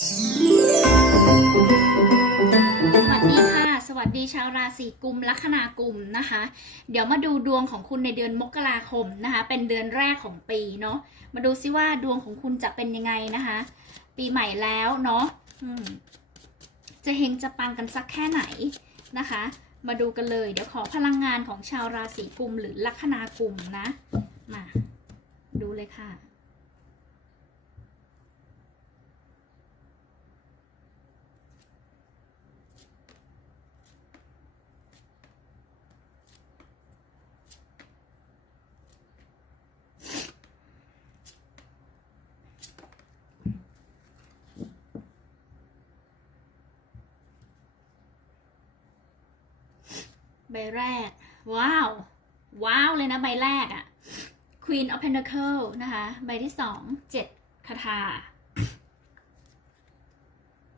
สวัสดีค่ะ สวัสดีชาวราศีกุมลัคนากุมนะคะ เดี๋ยวมาดูดวงของคุณในเดือนมกราคมนะคะ เป็นเดือนแรกของปีเนาะ มาดูซิว่าดวงของคุณจะเป็นยังไงนะคะ ปีใหม่แล้วเนาะจะเฮงจะปังกันสักแค่ไหนนะคะ มาดูกันเลย เดี๋ยวขอพลังงานของชาวราศีกุมหรือลัคนากุมนะ มา ดูเลยค่ะ ใบแรก ว้าว ว้าวเลยนะใบแรกอะ Queen of Pentacle นะคะ ใบที่สองเจ็ดคาถา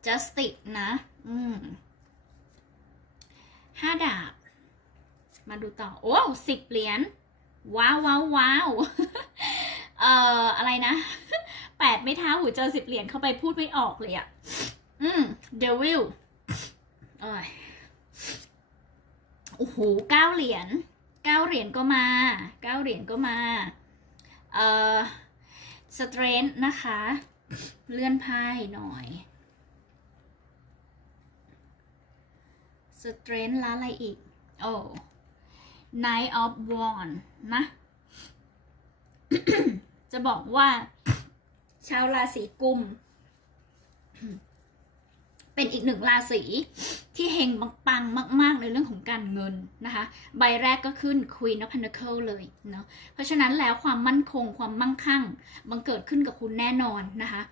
Justice นะ อืมห้าดาบ มาดูต่อ โอ้สิบเหรียญ ว้าวว้าวว้าวเอ่อ อะไรนะแปดไม่เท้าหูเจอสิบเหรียญเข้าไปพูดไม่ออกเลยอะอืม Devil เอ้ย อ้โหเก้าเหรียญเก้าเหรียญก็มาเก้าเหรียญก็มาเอ่อสเตรนนะคะ เลื่อนไพ่หน่อยสเตรนแล้วอะไรอีก โอ้ Knight of Wands นะ จะบอกว่า ชาวราศีกุม เป็นอีกหนึ่งราศี ที่เฮงปังๆมาก ๆ ในเรื่องของการเงินนะคะ ใบแรกก็ขึ้น Queen of Pentacle เลยเนาะเพราะฉะนั้นแล้วความมั่นคงความมั่งคั่งบังเกิดขึ้นกับคุณแน่นอนนะคะ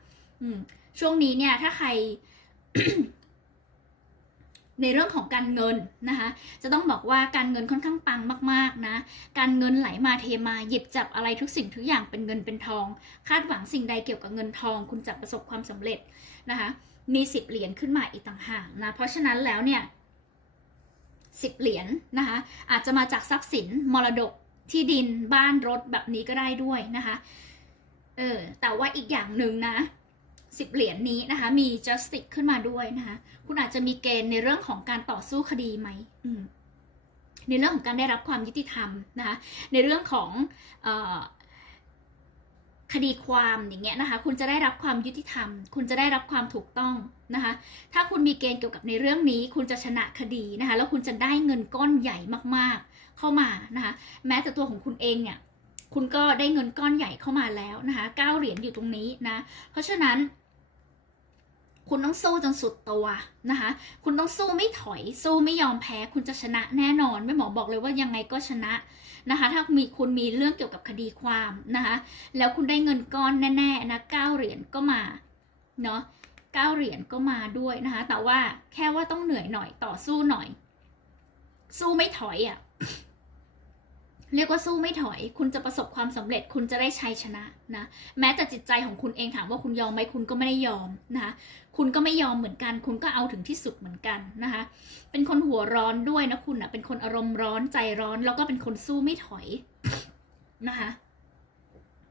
อืมช่วงนี้เนี่ยถ้าใคร ในเรื่องของการเงินนะคะ จะต้องบอกว่าการเงินค่อนข้างปังมาก ๆนะ การเงินไหลมาเทมาหยิบจับอะไรทุกสิ่งทุกอย่างเป็นเงินเป็นทอง คาดหวังสิ่งใดเกี่ยวกับเงินทอง คุณจะประสบความสำเร็จนะคะ มีสิบเหรียญขึ้นมาอีกต่างหากนะเพราะฉะนั้นแล้วเนี่ยสิบเหรียญนะคะอาจจะมาจากทรัพย์สินมรดกที่ดินบ้านรถแบบนี้ก็ได้ด้วยนะคะเออแต่ว่าอีกอย่างหนึ่งนะสิบเหรียญนี้นะคะ มี justice ขึ้นมาด้วยนะคะคุณอาจจะมีเกณฑ์ในเรื่องของการต่อสู้คดีไหมมในเรื่องของการได้รับความยุติธรรมนะคะในเรื่องของอ คดีความอย่างเงี้ยนะคะ คุณจะได้รับความยุติธรรม คุณจะได้รับความถูกต้องนะคะ ถ้าคุณมีเกณฑ์เกี่ยวกับในเรื่องนี้ คุณจะชนะคดีนะคะ แล้วคุณจะได้เงินก้อนใหญ่มากๆ เข้ามานะคะ แม้แต่ตัวของคุณเองเนี่ย คุณก็ได้เงินก้อนใหญ่เข้ามาแล้วนะคะเก้าเหรียญอยู่ตรงนี้นะ เพราะฉะนั้น คุณต้องสู้จนสุดตัวนะคะ คุณต้องสู้ไม่ถอย สู้ไม่ยอมแพ้ คุณจะชนะแน่นอนแม่หมอบอกเลยว่ายังไงก็ชนะนะคะ ถ้ามีคุณมีเรื่องเกี่ยวกับคดีความนะคะ แล้วคุณได้เงินก้อนแน่ๆนะเก้าเหรียญก็มา เนาะเก้าเหรียญก็มาด้วยนะคะ แต่ว่าแค่ว่าต้องเหนื่อยหน่อย ต่อสู้หน่อย สู้ไม่ถอยอะ่ะ เรียกว่าสู้ไม่ถอย คุณจะประสบความสำเร็จ คุณจะได้ชัยชนะนะ แม้แต่จิตใจของคุณเองถามว่าคุณยอมไหมคุณก็ไม่ได้ยอมนะคะ คุณก็ไม่ยอมเหมือนกัน คุณก็เอาถึงที่สุดเหมือนกันนะคะ เป็นคนหัวร้อนด้วยนะคุณอะ เป็นคนอารมณ์ร้อนใจร้อน แล้วก็เป็นคนสู้ไม่ถอยนะคะ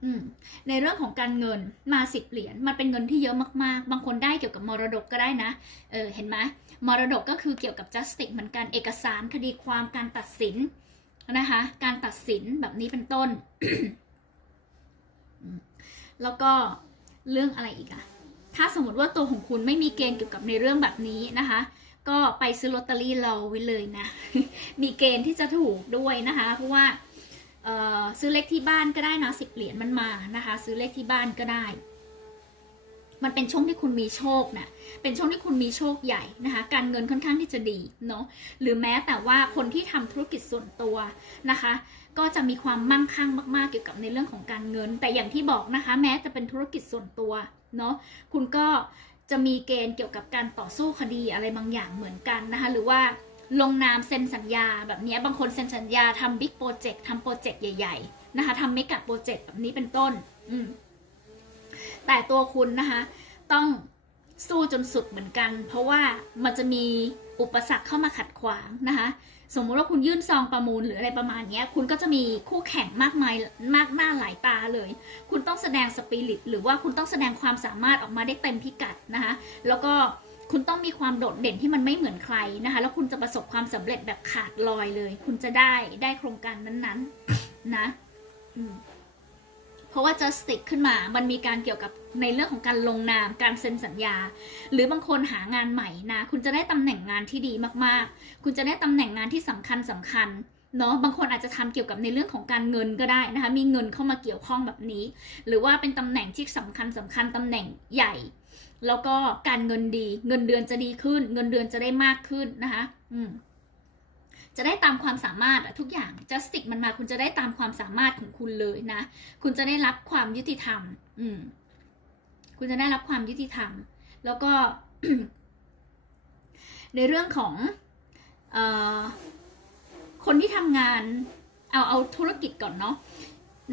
อืมในเรื่องของการเงินมาสิบเหรียญมันเป็นเงินที่เยอะมากๆ บางคนได้เกี่ยวกับมรดกก็ได้นะเออเห็นไหมมรดกก็คือเกี่ยวกับ justice เหมือนกันเอกสารคดีความการตัดสิน นะคะ การตัดสินแบบนี้เป็นต้น แล้วก็เรื่องอะไรอีกอะถ้าสมมติว่าตัวของคุณไม่มีเกณฑ์เกี่ยวกับในเรื่องแบบนี้นะคะ ก็ไปซื้อลอตเตอรี่รอไว้เลยนะ มีเกณฑ์ที่จะถูกด้วยนะคะ เพราะว่าซื้อเลขที่บ้านก็ได้นะสิบเหรียญมันมานะคะ ซื้อเลขที่บ้านก็ได้ มันเป็นช่วงที่คุณมีโชคนะเป็นช่วงที่คุณมีโชคใหญ่นะคะ การเงินค่อนข้างที่จะดีเนาะ หรือแม้แต่ว่าคนที่ทำธุรกิจส่วนตัวนะคะ ก็จะมีความมั่งคั่งมาก ๆ เกี่ยวกับในเรื่องของการเงิน แต่อย่างที่บอกนะคะ แม้จะเป็นธุรกิจส่วนตัวเนาะ คุณก็จะมีเกณฑ์เกี่ยวกับการต่อสู้คดีอะไรบางอย่างเหมือนกันนะคะ หรือว่าลงนามเซ็นสัญญาแบบนี้บางคนเซ็นสัญญาทำบิ๊กโปรเจกต์ทำโปรเจกต์ใหญ่ ๆ นะคะทำเมกะโปรเจกต์แบบนี้เป็นต้น อืม แต่ตัวคุณนะคะ ต้องสู้จนสุดเหมือนกัน เพราะว่ามันจะมีอุปสรรคเข้ามาขัดขวางนะคะ สมมุติว่าคุณยื่นซองประมูลหรืออะไรประมาณนี้คุณก็จะมีคู่แข่งมากมายมากหน้าหลายตาเลย คุณต้องแสดงสปิริตหรือว่าคุณต้องแสดงความสามารถออกมาได้เต็มพิกัดนะคะแล้วก็คุณต้องมีความโดดเด่นที่มันไม่เหมือนใครนะคะ แล้วคุณจะประสบความสำเร็จแบบขาดลอยเลย คุณจะได้ได้โครงการนั้นๆ นะ อืม เพราะว่า justice ขึ้นมา มันมีการเกี่ยวกับในเรื่องของการลงนาม การเซ็นสัญญา หรือบางคนหางานใหม่นะ คุณจะได้ตำแหน่งงานที่ดีมากๆ คุณจะได้ตำแหน่งงานที่สำคัญสำคัญเนาะบางคนอาจจะทำเกี่ยวกับในเรื่องของการเงินก็ได้นะคะ มีเงินเข้ามาเกี่ยวข้องแบบนี้ หรือว่าเป็นตำแหน่งที่สำคัญสำคัญตำแหน่งใหญ่ แล้วก็การเงินดี เงินเดือนจะดีขึ้น เงินเดือนจะได้มากขึ้นนะคะ อืม จะได้ตามความสามารถทุกอย่าง justice มันมาคุณจะได้ตามความสามารถของคุณเลยนะ คุณจะได้รับความยุติธรรม อืม คุณจะได้รับความยุติธรรม แล้วก็ ในเรื่องของออคนที่ทำงาน เอาเอาธุรกิจก่อนเนาะ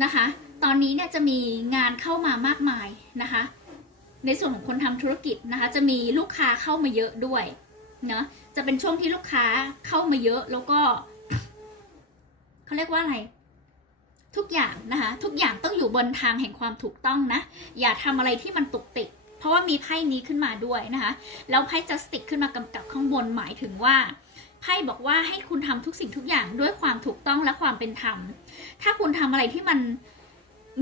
นะคะ ตอนนี้เนี่ยจะมีงานเข้ามามากมายนะคะ ในส่วนของคนทำธุรกิจนะคะ จะมีลูกค้าเข้ามาเยอะด้วย เนาะจะเป็นช่วงที่ลูกค้าเข้ามาเยอะแล้วก็เขาเรียกว่าอะไร ทุกอย่างนะคะทุกอย่างต้องอยู่บนทางแห่งความถูกต้องนะ อย่าทำอะไรที่มันตุกติก เพราะว่ามีไพ่นี้ขึ้นมาด้วยนะคะแล้วไพ่จัสติกขึ้นมากำกับข้างบนหมายถึงว่าไพ่บอกว่าให้คุณทำทุกสิ่งทุกอย่างด้วยความถูกต้องและความเป็นธรรม ถ้าคุณทำอะไรที่มัน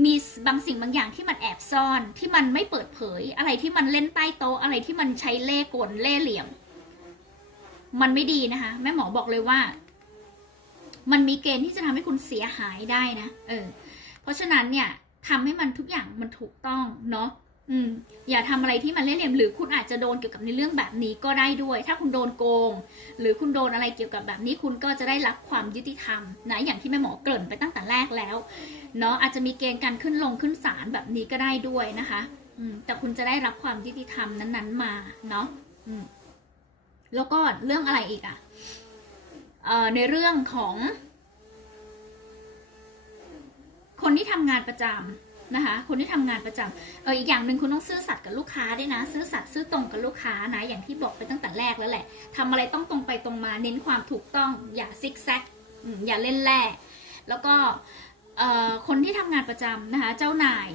มีบางสิ่งบางอย่างที่มันแอบซ่อนที่มันไม่เปิดเผย อะไรที่มันเล่นใต้โต๊ะอะไรที่มันใช้เล่ห์กลเล่ห์เหลี่ยม มันไม่ดีนะคะ แม่หมอบอกเลยว่า มันมีเกณฑ์ที่จะทำให้คุณเสียหายได้นะเออ เพราะฉะนั้นเนี่ยทำให้มันทุกอย่างมันถูกต้องเนาะอืมอย่าทำอะไรที่มันเล่ห์เหลี่ยมหรือคุณอาจจะโดนเกี่ยวกับในเรื่องแบบนี้ก็ได้ด้วย ถ้าคุณโดนโกง หรือคุณโดนอะไรเกี่ยวกับแบบนี้คุณก็จะได้รับความยุติธรรมนะอย่างที่แม่หมอเกริ่นไปตั้งแต่แรกแล้วเนาะอาจจะมีเกณฑ์การขึ้นลงขึ้นศาลแบบนี้ก็ได้ด้วยนะคะ อืมแต่คุณจะได้รับความยุติธรรมนั้น ๆ มาเนาะอืม แล้วก็เรื่องอะไรอีกอะ่ะในเรื่องของ คนที่ทำงานประจำนะคะ คนที่ทำงานประจำเอออีกอย่างหนึ่งคุณต้องซื่อสัตย์กับลูกค้าด้วยนะ ซื่อสัตย์ซื่อตรงกับลูกค้านะ อย่างที่บอกไปตั้งแต่แรกแล้วแหละทำอะไรต้องตรงไปตรงมา เน้นความถูกต้อง อย่าซิกแซกอย่าเล่นแร่แล้วก็คนที่ทำงานประจำนะคะ เจ้านาย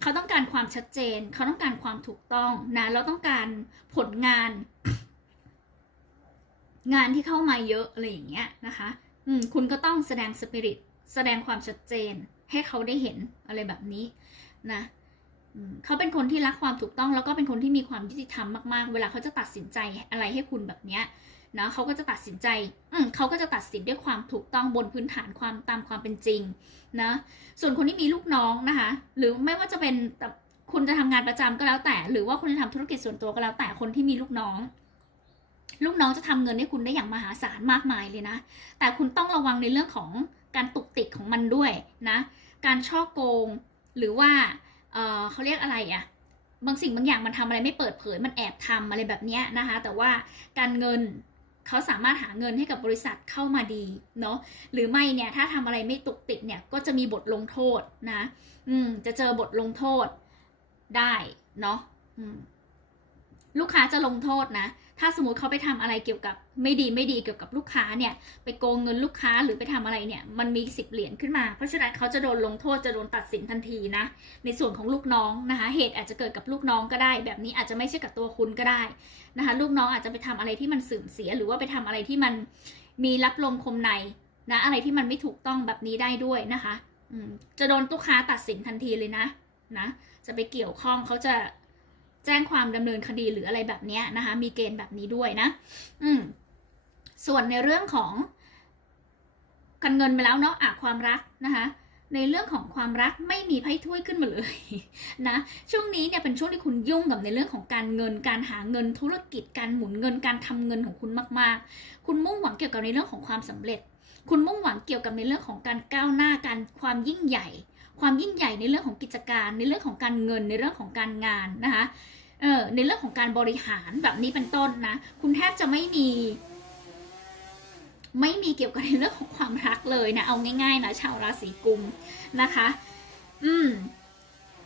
เขาต้องการความชัดเจน เขาต้องการความถูกต้องนะแล้วต้องการผลงาน งานที่เข้ามาเยอะอะไรอย่างเงี้ยนะคะอืมคุณก็ต้องแสดงสปิริตแสดงความชัดเจนให้เขาได้เห็นอะไรแบบนี้นะเขาเป็นคนที่รักความถูกต้องแล้วก็เป็นคนที่มีความยุติธรรมมากๆ เวลาเขาจะตัดสินใจอะไรให้คุณแบบเนี้ยนะเขาก็จะตัดสินใจอืเขาก็จะตัดสินด้วยความถูกต้องบนพื้นฐานความตามความเป็นจริงนะ ส่วนคนที่มีลูกน้องนะคะ หรือไม่ว่าจะเป็นคุณจะทำงานประจำก็แล้วแต่ หรือว่าคุณจะทำธุรกิจส่วนตัวก็แล้วแต่คนที่มีลูกน้อง ลูกน้องจะทำเงินให้คุณได้อย่างมหาศาลมากมายเลยนะ แต่คุณต้องระวังในเรื่องของการตุกติกของมันด้วยนะ การช่อโกง หรือว่าเเขาเรียกอะไรอะบางสิ่งบางอย่างมันทำอะไรไม่เปิดเผย มันแอบทำอะไรแบบนี้นะคะ แต่ว่าการเงินเขาสามารถหาเงินให้กับบริษัทเข้ามาดีเนาะหรือไม่เนี่ยถ้าทำอะไรไม่ตุกติกเนี่ยก็จะมีบทลงโทษนะ อืมจะเจอบทลงโทษได้เนาะลูกค้าจะลงโทษนะ ถ้าสมมติเขาไปทำอะไรเกี่ยวกับไม่ดีไม่ดีเกี่ยวกับลูกค้าเนี่ยไปโกงเงินลูกค้าหรือไปทำอะไรเนี่ยมันมีสิบเหรียญขึ้นมา เพราะฉะนั้นเขาจะโดนลงโทษจะโดนตัดสินทันทีนะในส่วนของลูกน้องนะคะเหตุอาจจะเกิดกับลูกน้องก็ได้ แบบนี้อาจจะไม่ใช่กับตัวคุณก็ได้นะคะลูกน้องอาจจะไปทำอะไรที่มันเสื่อมเสีย หรือว่าไปทำอะไรที่มันมีรับลมคมในนะอะไรที่มันไม่ถูกต้องแบบนี้ได้ด้วยนะคะจะโดนลูกค้าตัดสินทันทีเลยนะนะจะไปเกี่ยวข้องเขาจะ แจ้งความดำเนินคดีหรืออะไรแบบนี้นะคะ มีเกณฑ์แบบนี้ด้วยนะ อืม ส่วนในเรื่องของการเงินไปแล้วเนาะอะความรักนะคะในเรื่องของความรักไม่มีไพ่ถ้วยขึ้นมาเลยนะช่วงนี้เนี่ยเป็นช่วงที่คุณยุ่งกับในเรื่องของการเงิน การหาเงินธุรกิจการหมุนเงินการทำเงินของคุณมาก ๆ คุณมุ่งหวังเกี่ยวกับในเรื่องของความสำเร็จ คุณมุ่งหวังเกี่ยวกับในเรื่องของการก้าวหน้าการความยิ่งใหญ่ ความยิ่งใหญ่ในเรื่องของกิจการ ในเรื่องของการเงิน ในเรื่องของการงานนะคะเออในเรื่องของการบริหารแบบนี้เป็นต้นนะ คุณแทบจะไม่มี ไม่มีเกี่ยวกับในเรื่องของความรักเลยนะ เอาง่ายๆนะชาวราศีกุมนะคะ อืม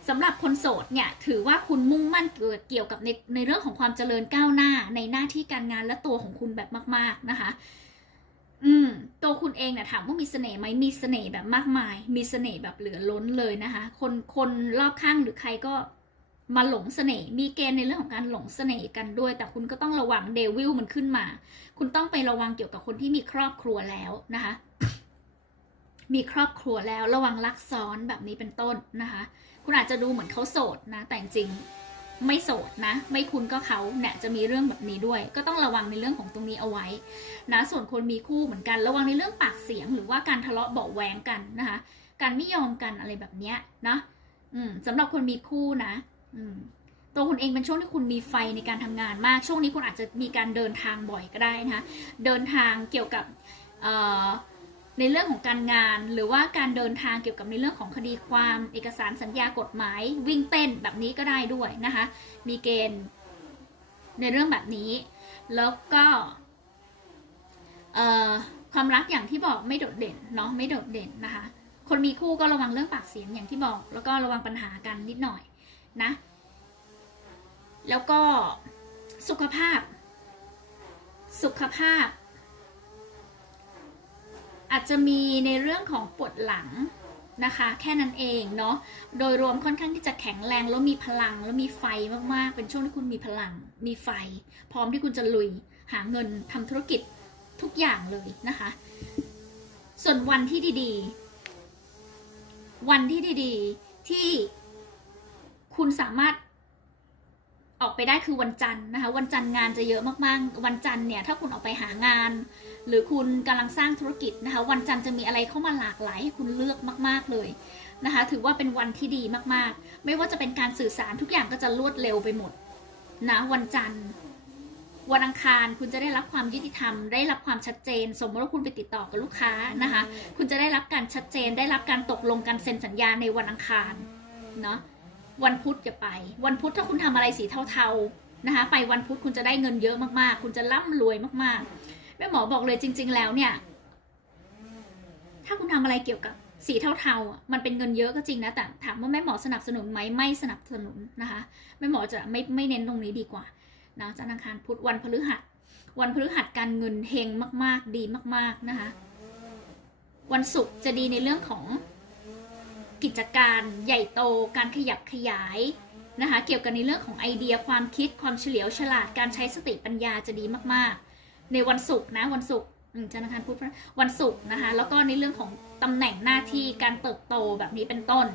สำหรับคนโสดเนี่ย ถือว่าคุณมุ่งมั่นเกี่ยวเกี่ยวกับในในเรื่องของความเจริญก้าวหน้าในหน้าที่การงานและตัวของคุณแบบมาก ๆนะคะ อืมตัวคุณเองเนี่ยถามว่ามีเสน่ห์ไหมมีเสน่ห์แบบมากมาย มีเสน่ห์แบบเหลือล้นเลยนะคะ คนคนรอบข้างหรือใครก็มาหลงเสน่ห์มีเกณฑ์ในเรื่องของการหลงเสน่ห์กันด้วย แต่คุณก็ต้องระวังเดวิลมันขึ้นมา คุณต้องไประวังเกี่ยวกับคนที่มีครอบครัวแล้วนะคะ มีครอบครัวแล้วระวังลักซ้อนแบบนี้เป็นต้นนะคะ คุณอาจจะดูเหมือนเขาโสดนะ แต่จริง ไม่โสดนะ ไม่คุณก็เขาเนี่ยจะมีเรื่องแบบนี้ด้วย ก็ต้องระวังในเรื่องของตรงนี้เอาไว้นะส่วนคนมีคู่เหมือนกัน ระวังในเรื่องปากเสียง หรือว่าการทะเลาะเบาะแวงกันนะคะ การไม่ยอมกันอะไรแบบเนี้ยนะอืมสำหรับคนมีคู่นะ อืมตัวคุณเองเป็นช่วงที่คุณมีไฟในการทำงานมาก ช่วงนี้คุณอาจจะมีการเดินทางบ่อยก็ได้นะคะเดินทางเกี่ยวกับเอ่อ ในเรื่องของการงาน หรือว่าการเดินทางเกี่ยวกับในเรื่องของคดีความ เอกสารสัญญากฎหมาย วิ่งเต้นแบบนี้ก็ได้ด้วยนะคะ มีเกณฑ์ในเรื่องแบบนี้ แล้วก็ความรักอย่างที่บอกไม่โดดเด่นเนาะไม่โดดเด่นนะคะ คนมีคู่ก็ระวังเรื่องปากเสียงอย่างที่บอก แล้วก็ระวังปัญหากันนิดหน่อยนะ แล้วก็สุขภาพ สุขภาพ อาจจะมีในเรื่องของปวดหลังนะคะ แค่นั้นเองเนาะโดยรวมค่อนข้างที่จะแข็งแรงแล้วมีพลังแล้วมีไฟมากๆ เป็นช่วงที่คุณมีพลัง มีไฟ พร้อมที่คุณจะลุย หาเงินทำธุรกิจทุกอย่างเลยนะคะ ส่วนวันที่ดีๆ วันที่ดีๆที่คุณสามารถ ออกไปได้คือวันจันทร์นะคะ วันจันทร์งานจะเยอะมากๆ วันจันทร์เนี่ยถ้าคุณออกไปหางาน หรือคุณกำลังสร้างธุรกิจนะคะ วันจันทร์จะมีอะไรเข้ามาหลากหลายให้คุณเลือกมาก ๆเลยนะคะ ถือว่าเป็นวันที่ดีมากๆ ไม่ว่าจะเป็นการสื่อสารทุกอย่างก็จะรวดเร็วไปหมดนะวันจันทร์ วันอังคารคุณจะได้รับความยุติธรรม ได้รับความชัดเจน สมมติว่าคุณไปติดต่อกับลูกค้านะคะ คุณจะได้รับการชัดเจน ได้รับการตกลงการเซ็นสัญญาในวันอังคารเนาะ วันพุธอย่าไป วันพุธถ้าคุณทำอะไรสีเทาๆนะคะ ไปวันพุธคุณจะได้เงินเยอะมากๆ คุณจะร่ำรวยมากๆแม่หมอบอกเลยจริง ๆ แล้วเนี่ย ถ้าคุณทำอะไรเกี่ยวกับสีเทาๆ มันเป็นเงินเยอะก็จริงนะ แต่ถามว่าแม่หมอสนับสนุนไหมไม่สนับสนุนนะคะ แม่หมอจะไม่ไม่เน้นตรงนี้ดีกว่านะจันทร์อังคารพุธวันพฤหัส วันพฤหัสการเงินเฮงมาก ๆ ดีมาก ๆ นะคะ วันศุกร์จะดีในเรื่องของ กิจการใหญ่โต การขยับขยายนะคะ เกี่ยวกับในเรื่องของไอเดียความคิดความเฉลียวฉลาดการใช้สติปัญญาจะดีมากๆ ในวันศุกร์นะวันศุกร์จันทร์คารพุธวันศุกร์นะคะ แล้วก็ในเรื่องของตำแหน่งหน้าที่การเติบโตแบบนี้เป็นต้น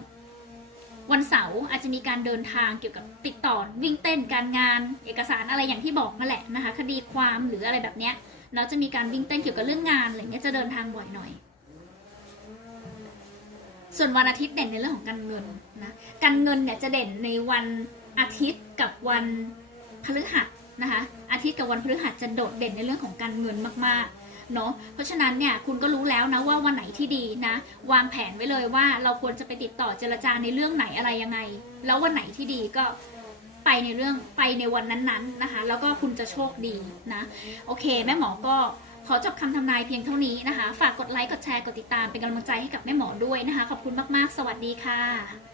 วันเสาร์อาจจะมีการเดินทางเกี่ยวกับติดต่อวิ่งเต้นการงาน เอกสารอะไรอย่างที่บอกนั่นแหละนะคะ คดีความหรืออะไรแบบเนี้ยแล้วจะมีการวิ่งเต้นเกี่ยวกับเรื่องงานอะไรเงี้ยจะเดินทางบ่อยหน่อย ส่วนวันอาทิตย์เด่นในเรื่องของการเงินนะการเงินเนี่ยจะเด่นในวันอาทิตย์กับวันพฤหัสนะคะอาทิตย์กับวันพฤหัสจะโดดเด่นในเรื่องของการเงินมากๆเนาะเพราะฉะนั้นเนี่ยคุณก็รู้แล้วนะว่าวันไหนที่ดีนะวางแผนไว้เลยว่าเราควรจะไปติดต่อเจรจาในเรื่องไหนอะไรยังไง แล้ววันไหนที่ดีก็ไปในเรื่องไปในวันนั้นๆนะคะ แล้วก็คุณจะโชคดีนะโอเค แม่หมอก็ ขอจบคำทำนายเพียงเท่านี้นะคะ ฝากกดไลค์ กดแชร์ กดติดตามเป็นกำลังใจให้กับแม่หมอด้วยนะคะ ขอบคุณมาก ๆ สวัสดีค่ะ